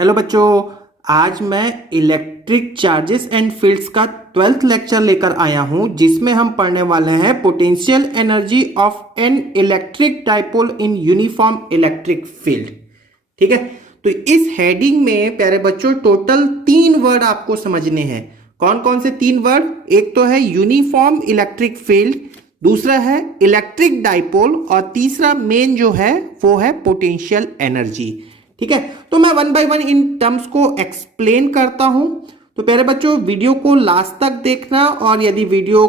Hello बच्चों, आज मैं इलेक्ट्रिक चार्जेस एंड फील्ड्स का 12th लेक्चर लेकर आया हूं, जिसमें हम पढ़ने वाले हैं potential energy of an electric dipole in uniform electric field. ठीक है, तो इस हेडिंग में प्यारे बच्चों टोटल 3 वर्ड आपको समझने हैं। कौन कौन से 3 वर्ड? एक तो है यूनिफॉर्म इलेक्ट्रिक फील्ड, दूसरा है इलेक्ट्रिक डाइपोल और तीसरा मेन जो है वो है पोटेंशियल एनर्जी। ठीक है, तो मैं 1 बाय 1 इन टर्म्स को एक्सप्लेन करता हूं। तो प्यारे बच्चों वीडियो को लास्ट तक देखना, और यदि वीडियो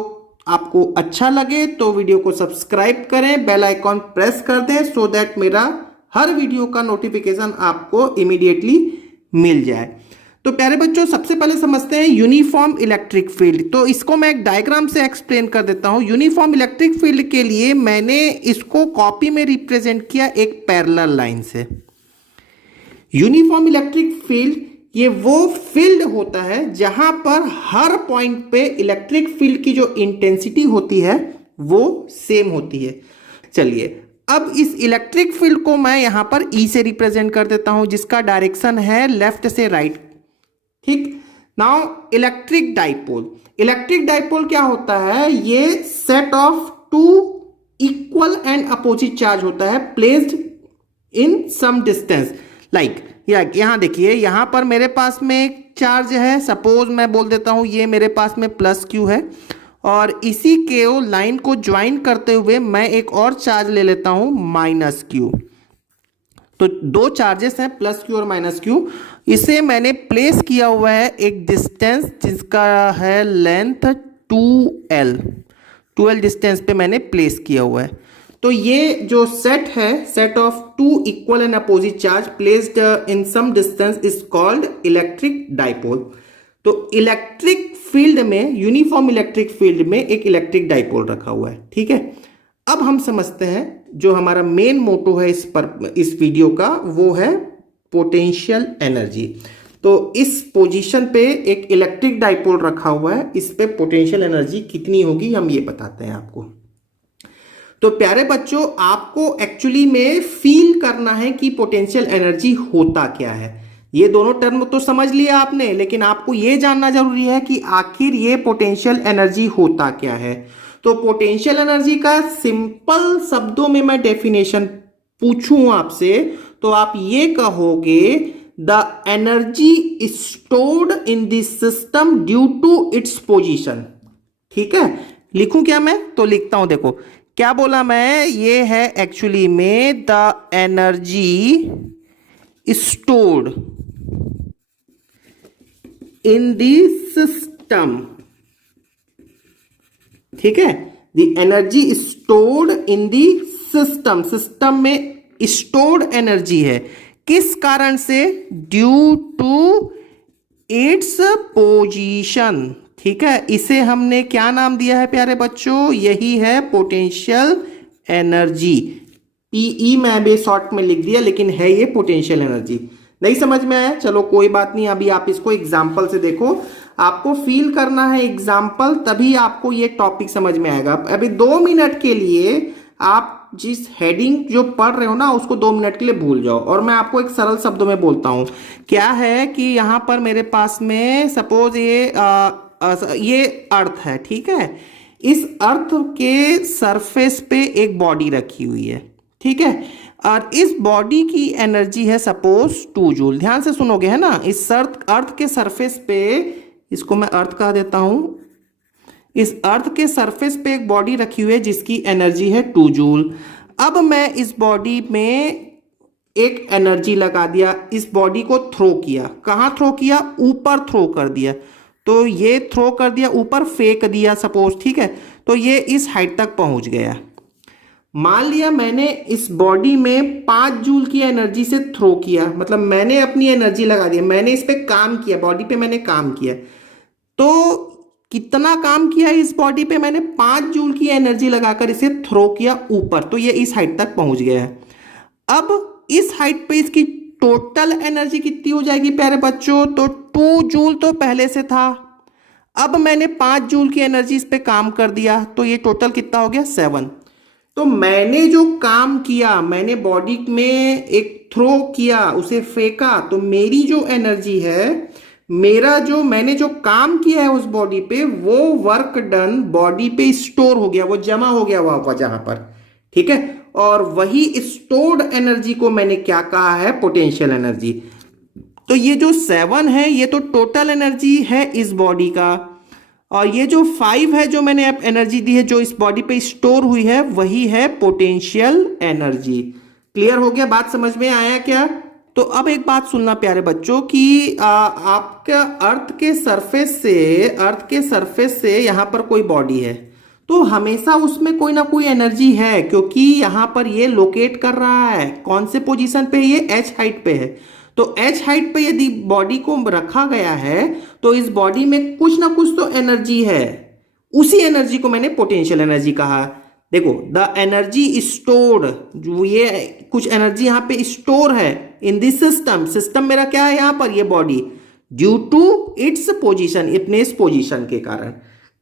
आपको अच्छा लगे तो वीडियो को सब्सक्राइब करें, बेल आइकॉन प्रेस कर दें सो दैट मेरा हर वीडियो का नोटिफिकेशन आपको इमीडिएटली मिल जाए। तो प्यारे बच्चों सबसे पहले समझते हैं यूनिफॉर्म इलेक्ट्रिक फील्ड। तो इसको मैं एक डायग्राम से एक्सप्लेन कर देता हूं। यूनिफॉर्म इलेक्ट्रिक फील्ड के लिए मैंने इसको कॉपी में रिप्रेजेंट किया एक पैरेलल लाइन से। यूनिफॉर्म इलेक्ट्रिक फील्ड ये वो फील्ड होता है जहां पर हर पॉइंट पे इलेक्ट्रिक फील्ड की जो इंटेंसिटी होती है वो सेम होती है। चलिए अब इस इलेक्ट्रिक फील्ड को मैं यहां पर ई से रिप्रेजेंट कर देता हूं, जिसका डायरेक्शन है लेफ्ट से राइट। ठीक, now electric dipole. Electric dipole क्या होता है? ये set of 2 equal and opposite charge होता है placed in some distance. Like यहां देखिए, यहां पर मेरे पास में एक चार्ज है, सपोज मैं बोल देता हूं ये मेरे पास में प्लस क्यू है, और इसी के लाइन को ज्वाइन करते हुए मैं एक और चार्ज ले लेता हूं माइनस क्यू। तो 2 चार्जेस हैं प्लस क्यू और माइनस क्यू। इसे मैंने प्लेस किया हुआ है एक डिस्टेंस जिसका है लेंथ 2L डिस्टेंस पे मैंने प्लेस किया हुआ है। तो ये जो सेट है, set of 2 equal and opposite charge placed in some distance is called electric dipole. तो इलेक्ट्रिक फील्ड में, यूनिफॉर्म इलेक्ट्रिक फील्ड में एक इलेक्ट्रिक डाइपोल रखा हुआ है। ठीक है, अब हम समझते हैं जो हमारा मेन मोटो है इस वीडियो का, वो है पोटेंशियल एनर्जी। तो इस पोजीशन पे एक इलेक्ट्रिक डाइपोल रखा हुआ है, इस पे पोटेंशियल एनर्जी कितनी होगी हम ये बताते हैं आपको। तो प्यारे बच्चों आपको एक्चुअली में फील करना है कि पोटेंशियल एनर्जी होता क्या है। ये दोनों टर्म तो समझ लिया आपने, लेकिन आपको ये जानना जरूरी है कि आखिर ये पोटेंशियल एनर्जी होता क्या है। तो पोटेंशियल एनर्जी का सिंपल शब्दों में मैं डेफिनेशन पूछूं आपसे तो आप ये कहोगे the energy stored in the system due to its position. ठीक है, लिखूं क्या मैं? तो लिखता हूं, देखो क्या बोला मैं, ये है एक्चुअली में the energy stored in the system. ठीक है, the energy stored in the system. System में स्टोर्ड एनर्जी है, किस कारण से? Due to its position. ठीक है, इसे हमने क्या नाम दिया है प्यारे बच्चों? यही है पोटेंशियल एनर्जी। पीई मैं अभी शॉर्ट में लिख दिया, लेकिन है ये पोटेंशियल एनर्जी। नहीं समझ में आया? चलो कोई बात नहीं, अभी आप इसको एग्जाम्पल से देखो। आपको फील करना है एग्जाम्पल, तभी आपको ये टॉपिक समझ में आएगा। अभी 2 मिनट के लिए आप जिस हेडिंग जो पढ़ रहे हो ना उसको 2 मिनट के लिए भूल जाओ, और मैं आपको एक सरल शब्दों में बोलता हूं। क्या है कि यहां पर मेरे पास में सपोज ये अर्थ है। ठीक है, इस अर्थ के सरफेस पे एक बॉडी रखी हुई है। ठीक है, और इस बॉडी की एनर्जी है सपोज 2 जूल। ध्यान से सुनोगे, है ना। इस अर्थ के सरफेस पे, इसको मैं अर्थ कह देता हूं, इस अर्थ के सरफेस पे एक बॉडी रखी हुई है जिसकी एनर्जी है 2 जूल। अब मैं इस बॉडी में एक एनर्जी लगा दिया, इस बॉडी को थ्रो किया। कहां थ्रो किया? ऊपर थ्रो कर दिया। तो ये थ्रो कर दिया, ऊपर फेंक दिया सपोज। ठीक है, तो ये इस हाइट तक पहुंच गया। मान लिया मैंने इस बॉडी में 5 जूल की एनर्जी से थ्रो किया, मतलब मैंने अपनी एनर्जी लगा दी, मैंने इस पे काम किया, बॉडी पे मैंने काम किया। तो कितना काम किया इस बॉडी पे? मैंने 5 जूल की एनर्जी लगाकर इसे थ्रो किया ऊपर, तो ये इस हाइट तक पहुंच गया है। अब इस हाइट पे इसकी टोटल एनर्जी कितनी हो जाएगी प्यारे बच्चों? तो 2 जूल तो पहले से था, अब मैंने 5 जूल की एनर्जी इस पे काम कर दिया, तो ये टोटल कितना हो गया? 7। तो मैंने जो काम किया, मैंने बॉडी में एक थ्रो किया, उसे फेंका, तो मेरी जो एनर्जी है, मेरा जो मैंने जो काम किया है उस बॉडी पे, वो वर्क डन बॉडी पे स्टोर हो गया, वो जमा हो गया वहां जहां पर, ठीक है। और वही स्टोर्ड एनर्जी को मैंने क्या कहा है, पोटेंशियल एनर्जी। तो ये जो 7 है ये तो टोटल एनर्जी है इस बॉडी का, और ये जो 5 है जो मैंने एनर्जी दी है जो इस बॉडी पे स्टोर हुई है, वही है पोटेंशियल एनर्जी। क्लियर हो गया? बात समझ में आया क्या? तो अब एक बात सुनना प्यारे बच्चों कि आपका अर्थ के सरफेस से यहां पर कोई बॉडी है, तो हमेशा उसमें कोई ना कोई एनर्जी है, क्योंकि यहां पर ये लोकेट कर रहा है कौन से पोजीशन पे, ये एच हाइट पे है। तो एच हाइट पे यदि बॉडी को रखा गया है तो इस बॉडी में कुछ ना कुछ तो एनर्जी है, उसी एनर्जी को मैंने पोटेंशियल एनर्जी कहा। देखो, द एनर्जी स्टोर्ड, जो ये कुछ एनर्जी यहां पे स्टोर है इन दिस सिस्टम मेरा क्या है यहां पर, ये body, due to its position, अपने इस पोजीशन के कारण।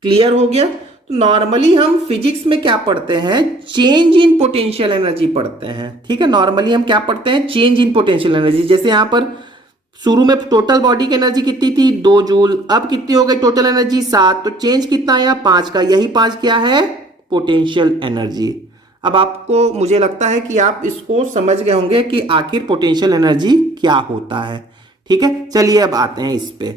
क्लियर हो गया? तो नॉर्मली हम फिजिक्स में क्या पढ़ते हैं, चेंज इन पोटेंशियल एनर्जी पढ़ते हैं, ठीक है। नॉर्मली हम क्या पढ़ते हैं, चेंज इन पोटेंशियल एनर्जी। जैसे यहां पर शुरू में टोटल बॉडी की एनर्जी कितनी थी, 2 जूल, अब कितनी हो गई टोटल एनर्जी, 7, तो चेंज कितना आया, 5 का, यही 5 क्या है, पोटेंशियल एनर्जी। अब आपको, मुझे लगता है कि आप इसको समझ गए होंगे कि आखिर पोटेंशियल एनर्जी क्या होता है, ठीक है। चलिए अब आते हैं इस पे।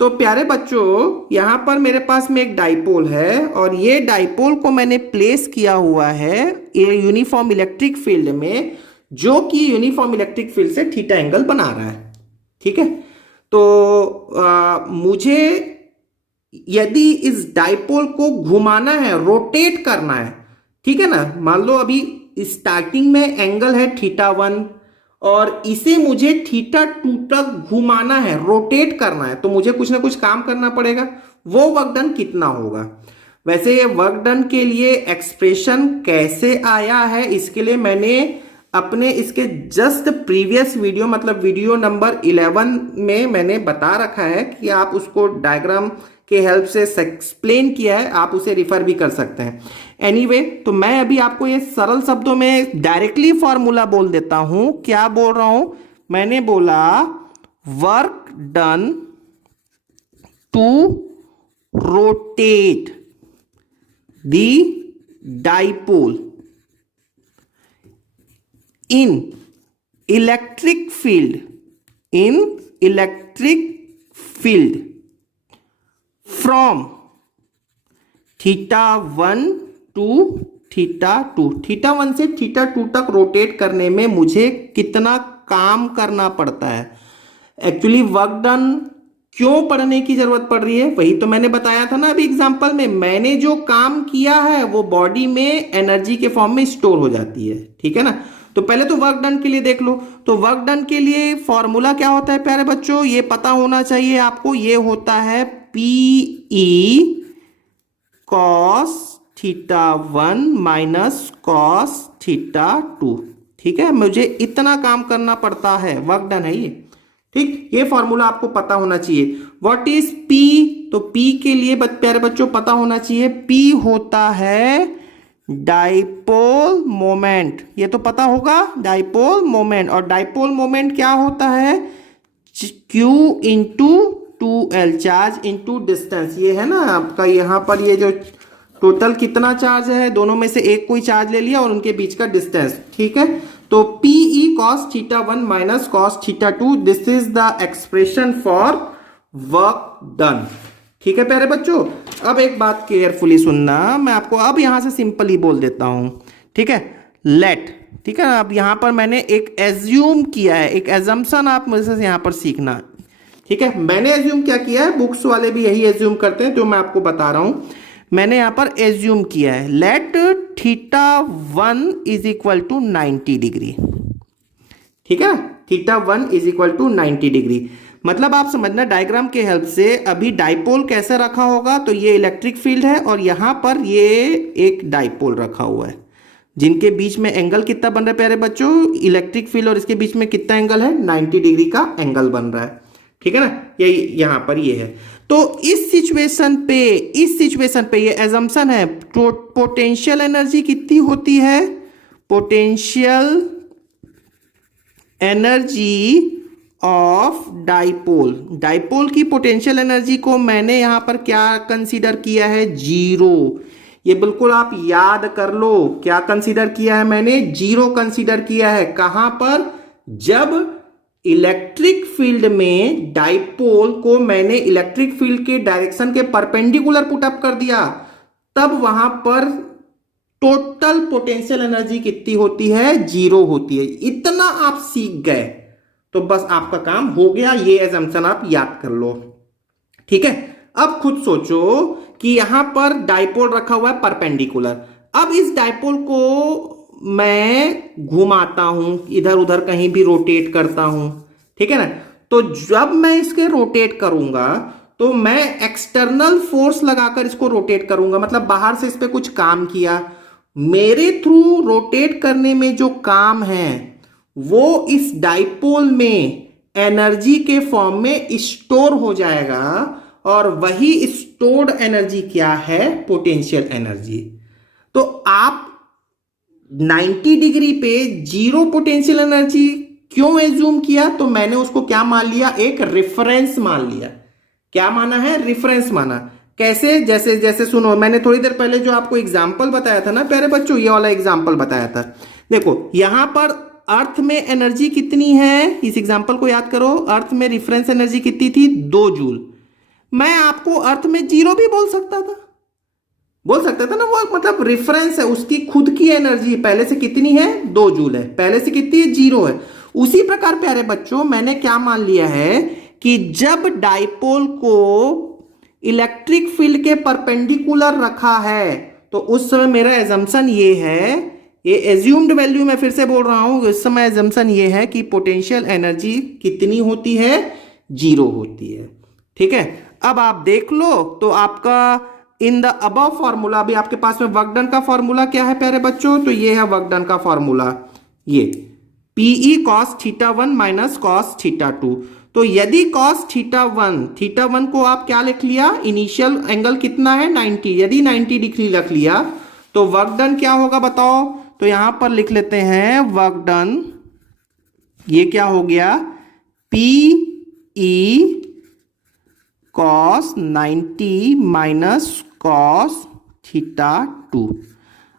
तो प्यारे बच्चों, यहां पर मेरे पास में एक डाइपोल है, और ये डाइपोल को मैंने प्लेस किया हुआ है यूनिफॉर्म इलेक्ट्रिक फील्ड में, जो कि यूनिफॉर्म इलेक्ट्रिक फील्ड से थीटा एंगल बना रहा है, ठीक है। तो मुझे यदि इस डाइपोल को घुमाना है, रोटेट करना है, ठीक है ना, मान लो अभी स्टार्टिंग में एंगल है θ1 और इसे मुझे θ2 तक घुमाना है, रोटेट करना है, तो मुझे कुछ ना कुछ काम करना पड़ेगा। वो वर्क डन कितना होगा? वैसे ये वर्क डन के लिए एक्सप्रेशन कैसे आया है, इसके लिए मैंने अपने इसके जस्ट प्रीवियस वीडियो, मतलब वीडियो नंबर 11 में मैंने बता रखा है कि आप उसको डायग्राम के हेल्प से एक्सप्लेन किया है, आप उसे रिफर भी कर सकते हैं। एनीवे, तो मैं अभी आपको ये सरल शब्दों में डायरेक्टली फॉर्मूला बोल देता हूं। क्या बोल रहा हूं? मैंने बोला work done to rotate the dipole in electric field from θ1 to θ2, θ1 से θ2 तक रोटेट करने में मुझे कितना काम करना पड़ता है। एक्चुअली वर्क डन क्यों पढ़ने की जरूरत पड़ रही है, वही तो मैंने बताया था ना अभी एग्जांपल में। मैंने जो काम किया है वो बॉडी में एनर्जी के फॉर्म में स्टोर हो जाती है, ठीक है ना। तो पहले तो वर्क डन के लिए देख लो। तो वर्क डन के लिए फॉर्मूला क्या होता है प्यारे बच्चों, ये पता होना चाहिए आपको। ये होता है PE cos θ1 माइनस cos θ2, ठीक है। मुझे इतना काम करना पड़ता है, वर्क डन है ये, ठीक। ये फॉर्मूला आपको पता होना चाहिए। What is P? तो P के लिए प्यारे बच्चों पता होना चाहिए, P होता है डाइपोल मोमेंट, ये तो पता होगा, डाइपोल मोमेंट। और डाइपोल मोमेंट क्या होता है, Q into 2L, charge into distance. ये है ना आपका, यहाँ पर ये जो टोटल कितना चार्ज है, दोनों में से एक कोई चार्ज ले लिया और उनके बीच का डिस्टेंस, ठीक है। तो PE cos θ1 minus cos θ2, this is the expression for work done, ठीक है प्यारे बच्चों। अब एक बात केयरफुली सुनना, मैं आपको अब यहां से सिंपल ही बोल देता हूं, ठीक है। लेट, ठीक है ना। अब यहां पर मैंने एक एज्यूम किया है, एक एजम्पशन आप मुझसे यहां पर सीखना, ठीक है। मैंने एज्यूम क्या किया है, बुक्स वाले भी यही एज्यूम करते हैं जो मैं आपको बता रहा हूं। मैंने यहां पर एज्यूम किया है let θ1 is equal to 90 degree, ठीक है। θ1 इज इक्वल टू 90 डिग्री, मतलब आप समझना डायग्राम के हेल्प से अभी डाइपोल कैसे रखा होगा। तो ये इलेक्ट्रिक फील्ड है और यहां पर ये एक डाइपोल रखा हुआ है, जिनके बीच में एंगल कितना बन रहा है प्यारे बच्चों, इलेक्ट्रिक फील्ड और इसके बीच में कितना एंगल है, 90 डिग्री का एंगल बन रहा है, ठीक है ना। यही यहां पर ये है। तो इस सिचुएशन पे ये एजम्पशन है, पोटेंशियल एनर्जी कितनी होती है, पोटेंशियल एनर्जी ऑफ डाइपोल की पोटेंशियल एनर्जी को मैंने यहां पर क्या कंसीडर किया है, जीरो। ये बिल्कुल आप याद कर लो, क्या कंसीडर किया है मैंने, जीरो कंसीडर किया है। कहां पर, जब इलेक्ट्रिक फील्ड में डाइपोल को मैंने इलेक्ट्रिक फील्ड के डायरेक्शन के परपेंडिकुलर पुटअप कर दिया, तब वहां पर टोटल पोटेंशियल एनर्जी कितनी होती है, जीरो होती है। इतना आप सीख गए तो बस आपका काम हो गया, ये एजम्पशन आप याद कर लो, ठीक है। अब खुद सोचो कि यहां पर डाइपोल रखा हुआ है परपेंडिकुलर। अब इस डाइपोल को मैं घुमाता हूं, इधर उधर कहीं भी रोटेट करता हूं, ठीक है ना। तो जब मैं इसके रोटेट करूंगा तो मैं एक्सटर्नल फोर्स लगाकर इसको रोटेट करूंगा, मतलब बाहर से इस पे कुछ काम किया। मेरे थ्रू रोटेट करने में जो काम है वो इस डाइपोल में एनर्जी के फॉर्म में स्टोर हो जाएगा, और वही स्टोर्ड एनर्जी क्या है, पोटेंशियल एनर्जी। तो आप 90 डिग्री पे जीरो पोटेंशियल एनर्जी क्यों एज्यूम किया, तो मैंने उसको क्या मान लिया, एक रेफरेंस मान लिया। क्या माना है, रेफरेंस माना। कैसे, जैसे जैसे सुनो, मैंने थोड़ी देर पहले जो आपको एग्जाम्पल बताया था ना प्यारे बच्चों, ये वाला एग्जाम्पल बताया था। देखो यहां पर अर्थ में एनर्जी कितनी है, इस एग्जाम्पल को याद करो। अर्थ में रिफरेंस एनर्जी कितनी थी, 2 जूल। मैं आपको अर्थ में जीरो भी बोल सकता था ना, वो मतलब रेफरेंस है, उसकी खुद की एनर्जी पहले से कितनी है, 2 जूल है, पहले से कितनी है, जीरो है। उसी प्रकार प्यारे बच्चों मैंने क्या मान लिया है कि जब डाइपोल को इलेक्ट्रिक फील्ड के परपेंडिकुलर रखा है तो उस समय मेरा एजम्पशन ये है, ये एज्यूम्ड वैल्यू मैं फिर से बोल रहा हूं, इस समय एजम्पशन ये है कि पोटेंशियल एनर्जी कितनी होती है, जीरो होती है, ठीक है। अब आप देख लो तो आपका इन द अबव फॉर्मूला, अभी आपके पास में वर्क डन का फॉर्मूला क्या है प्यारे बच्चों, तो ये है वर्क डन का फॉर्मूला, ये PE cos θ1 माइनस cos θ2। तो यदि cos θ1 को आप क्या लिख लिया, इनिशियल एंगल कितना है, 90, यदि 90 डिग्री रख लिया तो वर्क डन क्या होगा बताओ। तो यहां पर लिख लेते हैं वर्क डन, ये क्या हो गया, PE cos 90 माइनस cos θ2।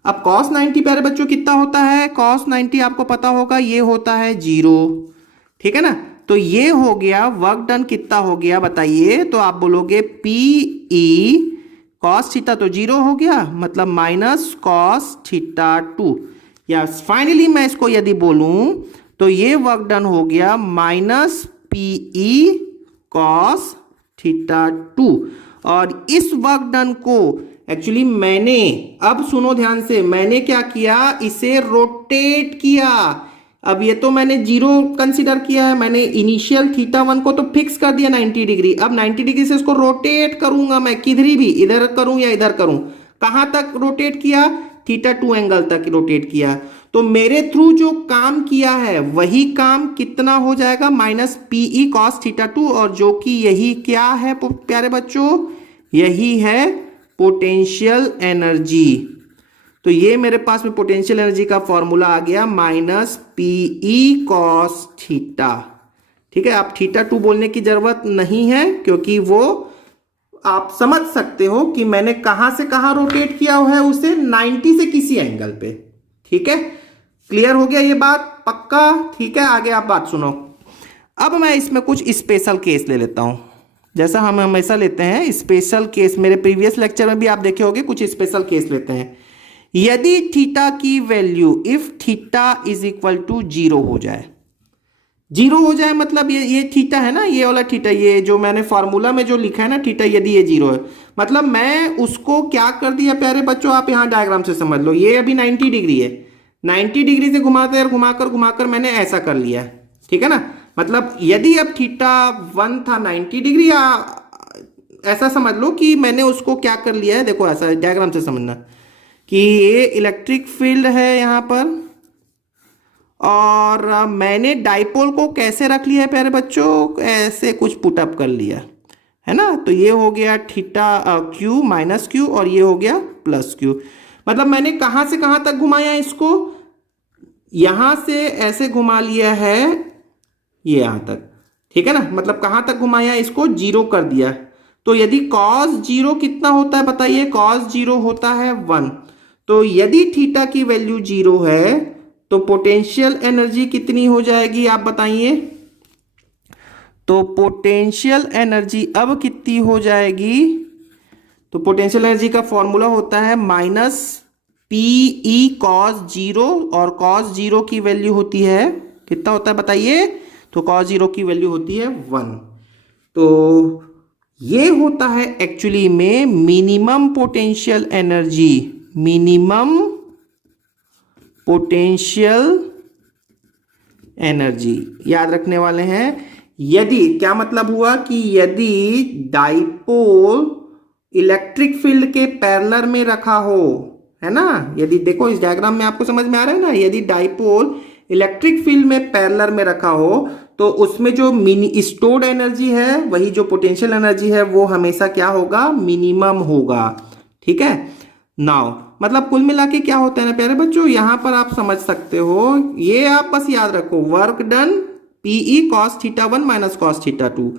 अब cos 90 प्यारे बच्चों कितना होता है, cos 90 आपको पता होगा ये होता है 0, ठीक है ना। तो ये हो गया वर्क डन, कितना हो गया बताइए, तो आप बोलोगे PE cos θ तो 0 हो गया, मतलब माइनस cos θ2। या फाइनली मैं इसको यदि बोलूं तो ये वर्क डन हो गया माइनस PE cos θ2। और इस वर्क डन को एक्चुअली मैंने, अब सुनो ध्यान से, मैंने क्या किया, इसे रोटेट किया। अब ये तो मैंने जीरो कंसीडर किया है, मैंने इनिशियल θ1 को तो फिक्स कर दिया 90 डिग्री। अब 90 डिग्री से इसको रोटेट करूंगा मैं, किधर भी, इधर करूं या इधर करूं। कहां तक रोटेट किया, θ2 एंगल तक रोटेट किया। तो मेरे थ्रू जो काम किया है वही काम कितना हो जाएगा, माइनस PE cos θ2, और जो कि यही क्या है प्यारे बच्चों, यही है पोटेंशियल एनर्जी। तो ये मेरे पास में पोटेंशियल एनर्जी का फॉर्मूला आ गया, माइनस PE cos θ, ठीक है। आप θ2 बोलने की जरूरत नहीं है, क्योंकि वो आप समझ सकते हो कि मैंने कहां से कहां रोटेट किया है उसे, 90 से किसी एंगल पे, ठीक है। क्लियर हो गया ये बात, पक्का, ठीक है। आगे आप बात सुनो। अब मैं इसमें कुछ स्पेशल केस ले लेता हूं, जैसा हम हमेशा लेते हैं स्पेशल केस। मेरे प्रीवियस लेक्चर में भी आप देखे होंगे, कुछ स्पेशल केस लेते हैं। यदि थीटा की value, if theta is equal to 0 हो जाए, 0 हो जाए मतलब ये थीटा है ना, ये वाला थीटा, ये जो मैंने फॉर्मूला में जो लिखा है ना थीटा, यदि ये 0 है, मतलब मैं उसको क्या कर दिया प्यारे बच्चों, आप यहां डायग्राम से समझ लो। ये अभी 90 डिग्री है, 90 डिग्री से घुमाकर मैंने ऐसा कर लिया, ठीक है ना। मतलब यदि अब θ1 था 90 डिग्री, या ऐसा समझ लो कि मैंने उसको क्या कर लिया है, देखो ऐसा डायग्राम से समझना कि ये इलेक्ट्रिक फील्ड है यहां पर, और मैंने डाइपोल को कैसे रख लिया है प्यारे बच्चों, ऐसे कुछ पुटअप कर लिया है ना। तो ये हो गया थीटा क्यू माइनस क्यू और ये हो गया प्लस क्यू। मतलब मैंने कहाँ से कहाँ तक घुमाया इसको, यहां से ऐसे घुमा लिया है ये यहां तक, ठीक है ना। मतलब कहां तक घुमाया, इसको जीरो कर दिया। तो यदि cos जीरो कितना होता है बताइए, cos जीरो होता है 1। तो यदि थीटा की वैल्यू जीरो है तो पोटेंशियल एनर्जी कितनी हो जाएगी आप बताइए। तो पोटेंशियल एनर्जी अब कितनी हो जाएगी, तो पोटेंशियल एनर्जी का फॉर्मूला होता है माइनस पीई कॉस जीरो, और कॉस जीरो की वैल्यू होती है कितना होता है बताइए, तो कॉस जीरो की वैल्यू होती है 1। तो ये होता है एक्चुअली में minimum potential energy, minimum potential energy याद रखने वाले हैं। यदि क्या मतलब हुआ कि यदि डाइपोल इलेक्ट्रिक फील्ड के पैरेलल में रखा हो, है ना, यदि देखो इस डायग्राम में आपको समझ में आ रहा है ना, यदि डाइपोल इलेक्ट्रिक फील्ड में पैरेलल में रखा हो तो उसमें जो मिनी स्टोर्ड एनर्जी है, वही जो पोटेंशियल एनर्जी है वो हमेशा क्या होगा, मिनिमम होगा, ठीक है। नाउ मतलब कुल मिला के क्या होता है ना प्यारे बच्चों, यहां पर आप समझ सकते हो, ये आप बस याद रखो, work done PE cos theta 1 minus cos theta 2।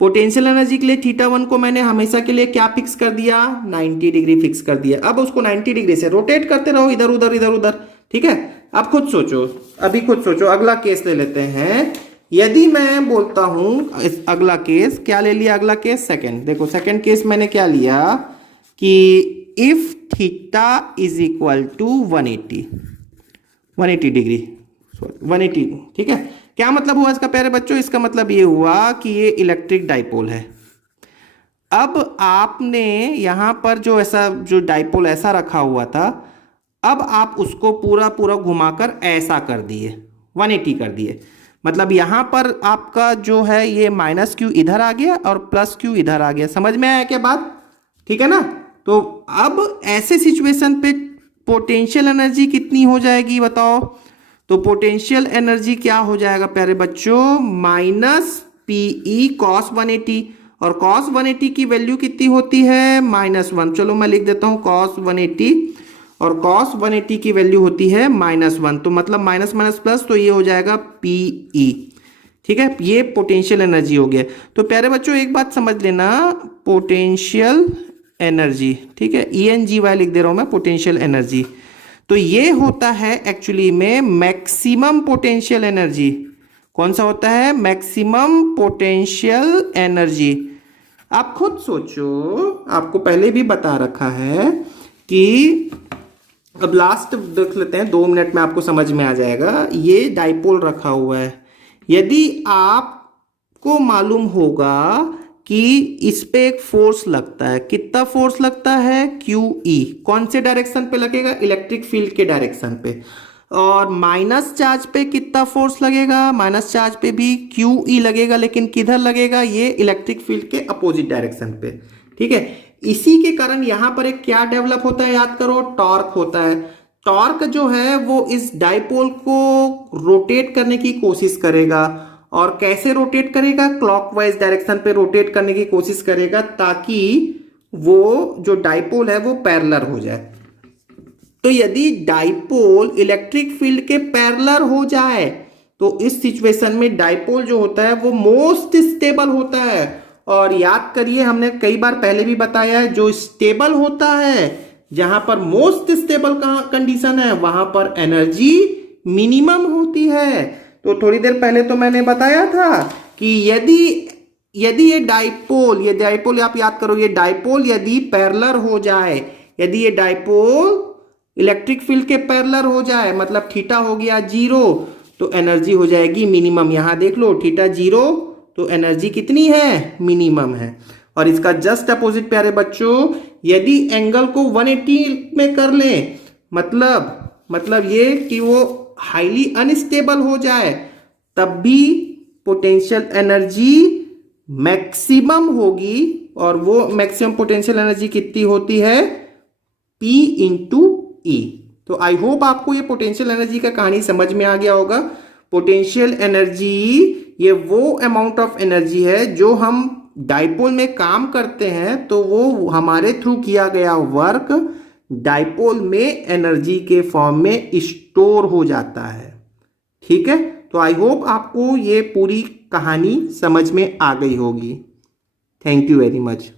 Potential energy के लिए थीटा 1 को मैंने हमेशा के लिए क्या फिक्स कर दिया, 90 डिग्री फिक्स कर दिया। अब उसको 90 डिग्री से रोटेट करते रहो इधर उधर इधर उधर, ठीक है। अब खुद सोचो, अभी खुद सोचो, अगला केस ले लेते हैं। यदि मैं बोलता हूं अगला केस क्या ले लिया, अगला केस सेकंड, देखो सेकंड केस मैंने क्या लिया कि if theta is equal to 180 degree, 180, ठीक है। क्या मतलब हुआ इसका प्यारे बच्चों, इसका मतलब ये हुआ कि ये इलेक्ट्रिक डाइपोल है। अब आपने यहां पर जो ऐसा जो डाइपोल ऐसा रखा हुआ था, अब आप उसको पूरा पूरा घुमाकर ऐसा कर दिए, 180 कर दिए। मतलब यहां पर आपका जो है ये माइनस क्यू इधर आ गया और प्लस क्यू इधर आ गया। समझ में आया क्या बात, ठीक है ना। तो अब ऐसे सिचुएशन पे पोटेंशियल एनर्जी कितनी हो जाएगी बताओ। तो पोटेंशियल एनर्जी क्या हो जाएगा प्यारे बच्चों, माइनस पीई कॉस 180, और कॉस 180 की वैल्यू कितनी होती है, -1। चलो मैं लिख देता हूं कॉस 180, और कॉस 180 की वैल्यू होती है -1। तो मतलब माइनस माइनस प्लस, तो ये हो जाएगा पीई, ठीक है। ये पोटेंशियल एनर्जी हो गया। तो प्यारे बच्चों एक बात समझ लेना, पोटेंशियल एनर्जी, ठीक है, ENGY लिख दे रहा हूं मैं, पोटेंशियल एनर्जी। तो ये होता है एक्चुअली में मैक्सिमम पोटेंशियल एनर्जी। कौन सा होता है, मैक्सिमम पोटेंशियल एनर्जी। आप खुद सोचो, आपको पहले भी बता रखा है कि अब लास्ट देख लेते हैं, 2 मिनट में आपको समझ में आ जाएगा। ये डाइपोल रखा हुआ है, यदि आपको मालूम होगा कि इस पे एक फोर्स लगता है, कितना फोर्स लगता है, QE, कौन से डायरेक्शन पे लगेगा, इलेक्ट्रिक फील्ड के डायरेक्शन पे। और माइनस चार्ज पे कितना फोर्स लगेगा, माइनस चार्ज पे भी QE लगेगा, लेकिन किधर लगेगा, ये इलेक्ट्रिक फील्ड के अपोजिट डायरेक्शन पे, ठीक है। इसी के कारण यहां पर एक क्या डेवलप होता है, याद करो, टॉर्क होता है। टॉर्क जो है वो इस डाइपोल को रोटेट करने की कोशिश करेगा, और कैसे रोटेट करेगा, क्लॉकवाइज डायरेक्शन पे रोटेट करने की कोशिश करेगा, ताकि वो जो डाइपोल है वो पैरेलल हो जाए। तो यदि डाइपोल इलेक्ट्रिक फील्ड के पैरेलल हो जाए तो इस सिचुएशन में डाइपोल जो होता है वो मोस्ट स्टेबल होता है। और याद करिए, हमने कई बार पहले भी बताया है, जो स्टेबल होता है, जहां पर मोस्ट स्टेबल कंडीशन है, वहां पर एनर्जी मिनिमम होती है। तो थोड़ी देर पहले तो मैंने बताया था कि यदि ये डाइपोल आप याद करो, ये डाइपोल यदि पैरेलल हो जाए, यदि ये डाइपोल इलेक्ट्रिक फील्ड के पैरेलल हो जाए, मतलब थीटा हो गया 0, तो एनर्जी हो जाएगी मिनिमम। यहां देख लो, थीटा 0, तो एनर्जी कितनी है, मिनिमम है। और इसका जस्ट अपोजिट प्यारे बच्चों, यदि एंगल को 180 में कर ले, मतलब ये कि वो हाईली अनस्टेबल हो जाए, तब भी पोटेंशियल एनर्जी मैक्सिमम होगी। और वो मैक्सिमम पोटेंशियल एनर्जी कितनी होती है, P इंटू E। तो आई होप आपको ये पोटेंशियल एनर्जी का कहानी समझ में आ गया होगा। पोटेंशियल एनर्जी ये वो अमाउंट ऑफ एनर्जी है जो हम डाइपोल में काम करते हैं तो वो हमारे थ्रू किया गया वर्क डाइपोल में एनर्जी के फॉर्म में स्टोर हो जाता है। ठीक है, तो आई होप आपको ये पूरी कहानी समझ में आ गई होगी। Thank you very much.